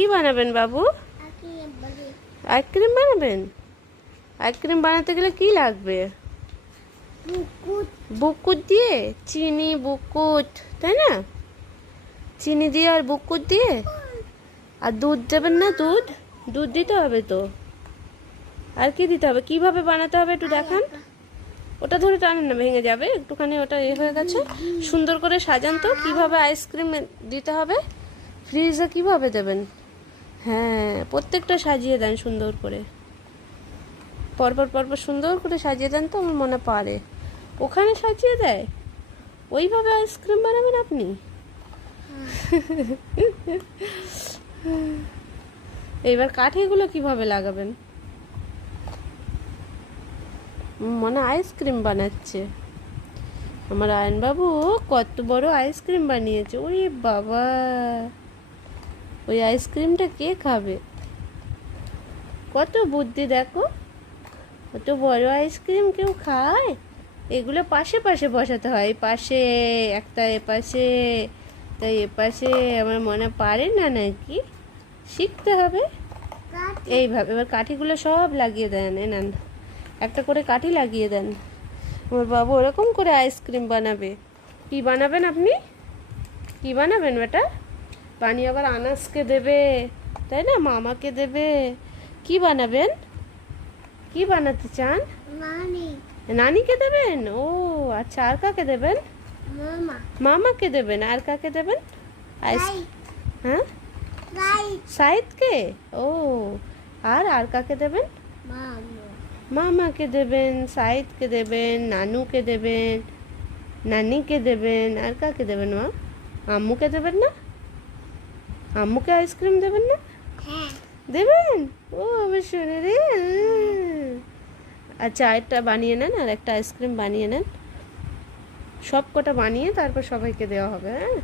কি বানাবেন বাবু? আইসক্রিম বানাবেন? আইসক্রিম বানাতে গেলে কি লাগবে? বুকুট দিয়ে? চিনি, বুকুট, তাই না? চিনি দিয়ে আর বুকুট দিয়ে? আর দুধ দেবেন না দুধ? দুধ দিতে হবে তো। আর কি দিতে হবে? কীভাবে বানাতে হবে একটু দেখান। ওটা ধরে টানেন না, ভেঙে যাবে। একটুখানি ওটা এ হয়ে গেছে। সুন্দর করে সাজান তো। কীভাবে আইসক্রিম দিতে হবে? ফ্রিজে কীভাবে দেবেন? হ্যাঁ প্রত্যেকটা সাজিয়ে দেন সুন্দর করে। পরপর পরপর সুন্দর করে সাজিয়ে দেন তো আমার মনে পারে ওখানে সাজিয়ে দেয়? ওইভাবে আইসক্রিম বানাবেন আপনি? এইবার কাঠিগুলো কীভাবে লাগাবেন? মনে আইসক্রিম বানাচ্ছে। আমার আয়নবাবু কত বড় আইসক্রিম বানিয়েছে, ওরে বাবা! ওই আইসক্রিমটা কে খাবে? কত বুদ্ধি দেখো। কত বড় আইসক্রিম কেউ খায়? এগুলো পাশে পাশে বসাতে হয়। পাশে একটা এ পাশে তাই এ পাশে আমার মনে পারে না নাকি? শিখতে হবে। এইভাবে। এবার কাঠিগুলো সব লাগিয়ে দেন। এ নেন। একটা করে কাঠি লাগিয়ে দেন। আমার বাবু ওরকম করে আইসক্রিম বানাবে। কি বানাবেন আপনি? কি বানাবেন বেটা? পানি আবার আনাসকে দেবে তাই না? মামাকে দেবে। কি বানাবেন? কি বানাতে চান? নানিকে দেবেন? ও আচ্ছা আর কাকে দেবেন? মামাকে দেবেন আর কাকে দেবেন? আইস হ্যাঁ? সাইদকে? ও আর আর কাকে দেবেন? মামাকে দেবেন সাইদকে দেবেন নানুকে দেবেন নানিকে দেবেন আর কাকে দেবেন মা? আম্মুকে দেবেন না? আম্মুকে আইসক্রিম দেবেন না? দেবেন? ও আমার শুনে রে। আচ্ছা একটা বানিয়ে নেন আর একটা আইসক্রিম বানিয়ে নেন। সব কটা বানিয়ে তারপর সবাইকে দেওয়া হবে হ্যাঁ?